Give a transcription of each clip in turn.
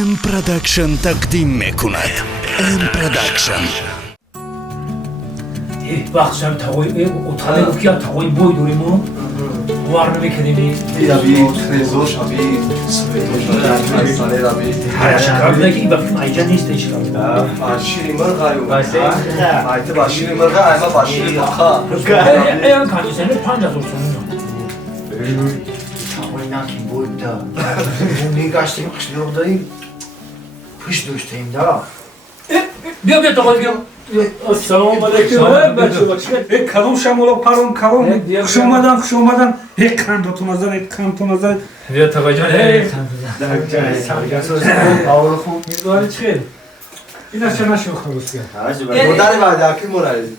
ام پروداکشن تقدیم میکند. ام پروداکشن. وقت شب تقوی اتاقی بکیه تقوی بوی دوریمون وارد میکنیم. یابی ترزو شابی سپیدو شابی رابی. هرچی کار بوده که این وقتی مایجا نیست ایش کار. باشیری مرغایو. آیت باشیری مرغ ایما باشیری مرغ. ایام کاندیسنر 5000 سوم. تقوی نکیم بود دا. بوندی گشتیم قشلوق داریم. پشت دوشتیم دا. بیا تقوی بیا. السلام علیکم بچه کدوم شمالا پرون کدوم خوش اومدن یک قندتون نظر بیا تقوی جان. آول خوب. میدواری چیه؟ اینا چه نشون خروس کرد مادر بعد اکی مرایی.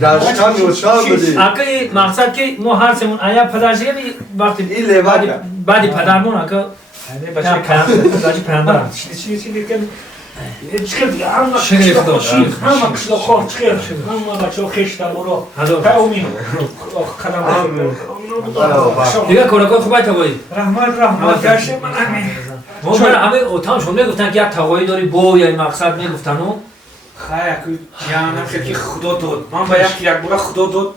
داشتم روشان بودی. اکی مقصد که ما هر سمون آیا پدرشی وقتی این لباس. بعدی پدرمون اکی بچه پدر. چی کن؟ چیکار همه شگفت داشت. همه کشلا خورد چیکار همه بچه خشتم رو پیامین قدم دیگه کارکار خوبه تقوی. رحمت گشته من همین من همه اتاق شما میگفتن که یک تقوی داری بو یا این مقصد میگفتن و خیلی جانم که خدا داد من با یک بار خدا داد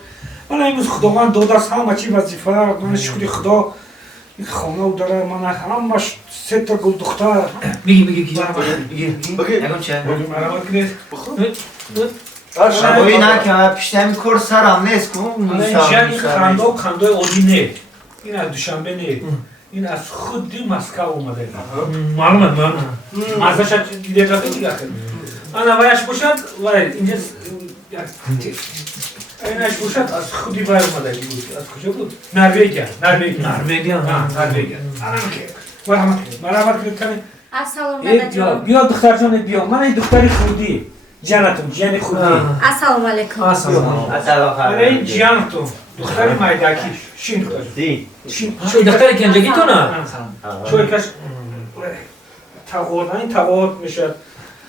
من امروز خداوند داد است همه چی وظیفه من شکر خدا این خانه داره من همش سه تا گل دختر بگی کی نگم چه؟ مرحمت کنید شبایی نه که پیشتمی کار سرم نیست کن این خنده عادی نه این از دوشنبه نه این از خود مسکو اومده معلومه ازش دیده رفته دیگه انا وایش باشد وای اینجا اینش باشد از خودی وای اومده بود از کجا بود نروژ مرحمت کنید السلام بیا دختر جان بیا من این دختری خودی جانتون جان خودی السلام علیکم. من این جانتون دختری مایداکی شین دختر این دختر کنجگی تو نه؟ شوی کش تقاعد میشه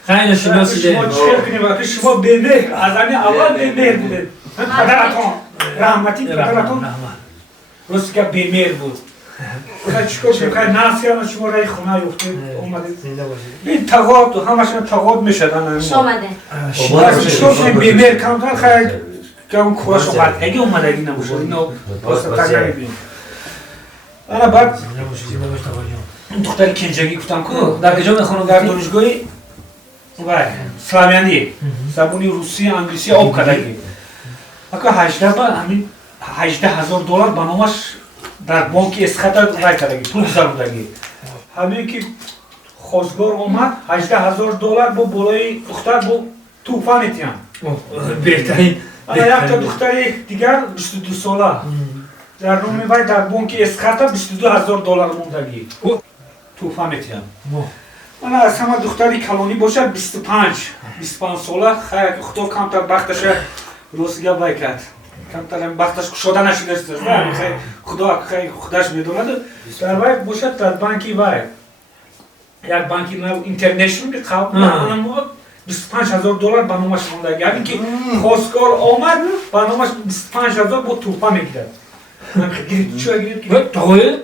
خیلی شناسیده شما چیکار کنیم وقتی شما بمهر از همین اول بمهر بودید پدرتون رحمتی پدرتون روزی که بمهر بود خیلی چیکار کنیم خیلی ناسیان شما رای خونه یفته اومدید این تقاعد همشون تقاعد میشدن شماده. چیکار کنیم بمهر کمتر خیلی که اون کورش اومد اگه اومدگی نباشه اینو واسه تغییر بیم انا بعد دختر کنجگی گفتم کو در کجا میخونم در دانشگاهی وای سلامیانی زبانی روسی انگلیسی آب کردگی اکا 18 با همین $18,000 بنامش در بانک اسخطر وای کردگی پول گذاردگی همین که خواستگار اومد $18,000 با بالای دختر با طوفان اتیان بهترین انا یک تا دختری دیگر 22 ساله در رومی وای در بانک اسخطر $22,000 موندگی طوفان اتیان من از همه دختری کلانی باشد 25 ساله خیلی خدا کمتر بختش روزگاه بای کرد کمتر بختش شده نشده است خیلی خدا خیلی خودش میدوند در وای باشد در بانکی وای یک بانکی نو اینترنشنال که خواب نه $25,000 بنامش مونده یعنی که خواستگار آمد بنامش $25,000 با توپا میگیرد من گرید چه گرید تقوی؟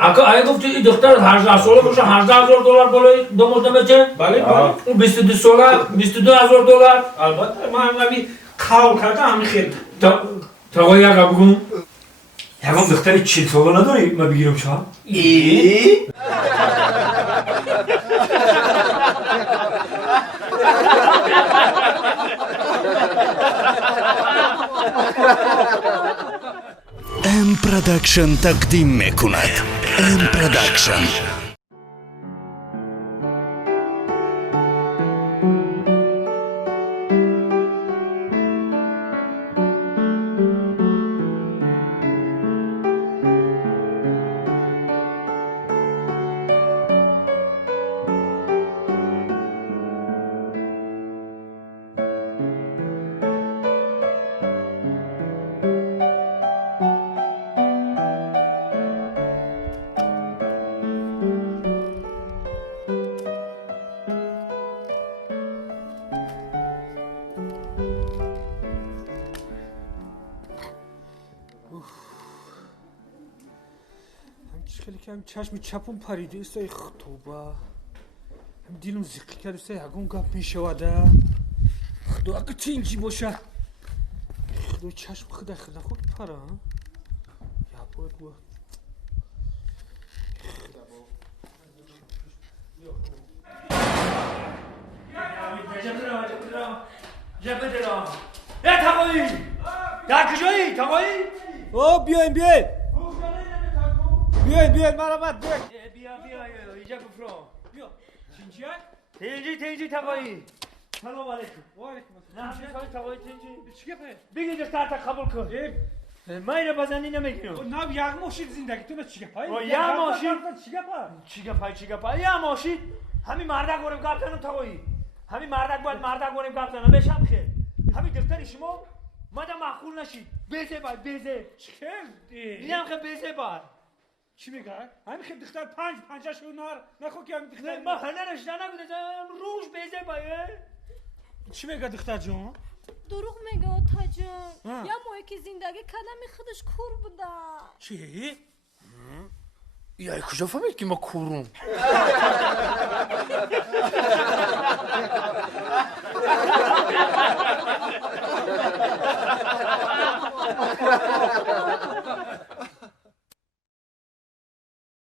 اگه گفتی این دختر 18 ساله باشه $18,000 بالای داماد نمیشه؟ بله اون 22 ساله $22,000 البته من همین قول کردم همین خیلی تقوی یک بگم یکم دختر 40 ساله نداری من بگیرم شما؟ ام پروداکشن تقدیم میکند. ام پروداکشن. چشم چپم پریده است ای خطوبه دیلم زیقی کرد سه هگون گپ میشوده خدا اگه تینجی باشه خدا چشم خدا خود پره یا باید بود جبدرا یا تقوی در کجایی تقوی او بیاین مرحبت بیا اینجا کفران بیا چینچیه؟ تینجی تقوی سلام علیکم و علیکم نه تقوی تینجی چی گپه؟ بگی دختر تا قبول کن من اینو بزنی نمیگیرم نه یک ماشین زندگی تو چی گپه؟ یک ماشین چی گپه؟ یک ماشین همین مردک بریم گپ زنم تقوی همین مردک بریم گپ زنم بشم خیر همین دفتر شما مادم معقول نشید بیزه چه؟ اینم خیلی بیزه بار چی میگه؟ همین خیلی دختر پنجه شونار نخو که همین دختر ما هنرش نگودم روش بیزه بایه چی میگه دختر جون؟ دروغ میگه آتا جون یا موقعی که زندگی کلمی خودش کور بوده چی؟ یا کجا فهمید که ما کورم